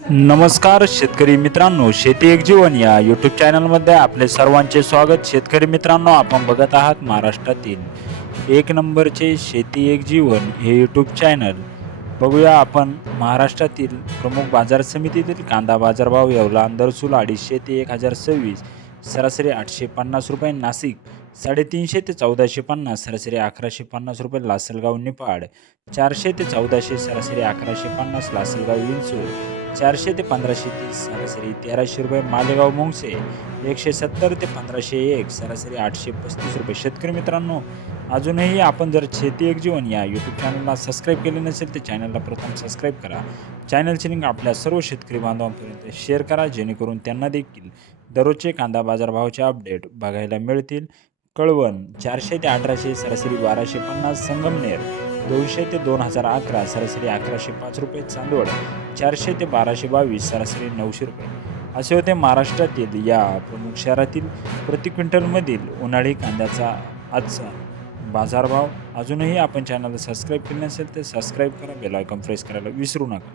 नमस्कार शेतकरी मित्रांनो, शेती एक जीवन या यूट्यूब चॅनलमध्ये आपले सर्वांचे स्वागत. शेतकरी मित्रांनो, आपण बघत आहात महाराष्ट्रातील एक नंबरचे शेती एक जीवन हे यूट्यूब चॅनल. बघूया आपण महाराष्ट्रातील प्रमुख बाजार समितीतील कांदा बाजारभाव. येवला अंदरसूल 250 ते 1026, सरासरी 850 रुपये. नाशिक 350 ते 1450, सरासरी 1150 रुपये. लासलगाव निफाड 400 ते 1400, सरासरी 1150. लासलगाव विंचूर 400 ते 1530, सरासरी 1300 रुपये. मालेगाव मुंगसे 170 ते 1501, सरासरी 835 रुपये. शेतकरी मित्रांनो, अजूनही आपण जर शेती एक जीवन या यूट्यूब चॅनलला सबस्क्राईब केले नसेल तर चॅनलला प्रथम सबस्क्राईब करा. चॅनलची लिंक आपल्या सर्व शेतकरी बांधवांपर्यंत शेअर करा, जेणेकरून त्यांना देखील दररोजचे कांदा बाजारभावाचे अपडेट बघायला मिळतील. कळवण 400 ते 1800, सरासरी 1250. संगमनेर 200 ते 2011, सरासरी 1105 रुपये. चांदवड 400 ते 1222, सरासरी 900 रुपये. असे होते महाराष्ट्रातील या प्रमुख शहरातील प्रति क्विंटलमधील उन्हाळी कांद्याचा आजचा बाजारभाव. अजूनही आपण चॅनलला सबस्क्राईब केले नसेल तर सबस्क्राईब करा, बेल आयकॉन प्रेस करायला विसरू नका.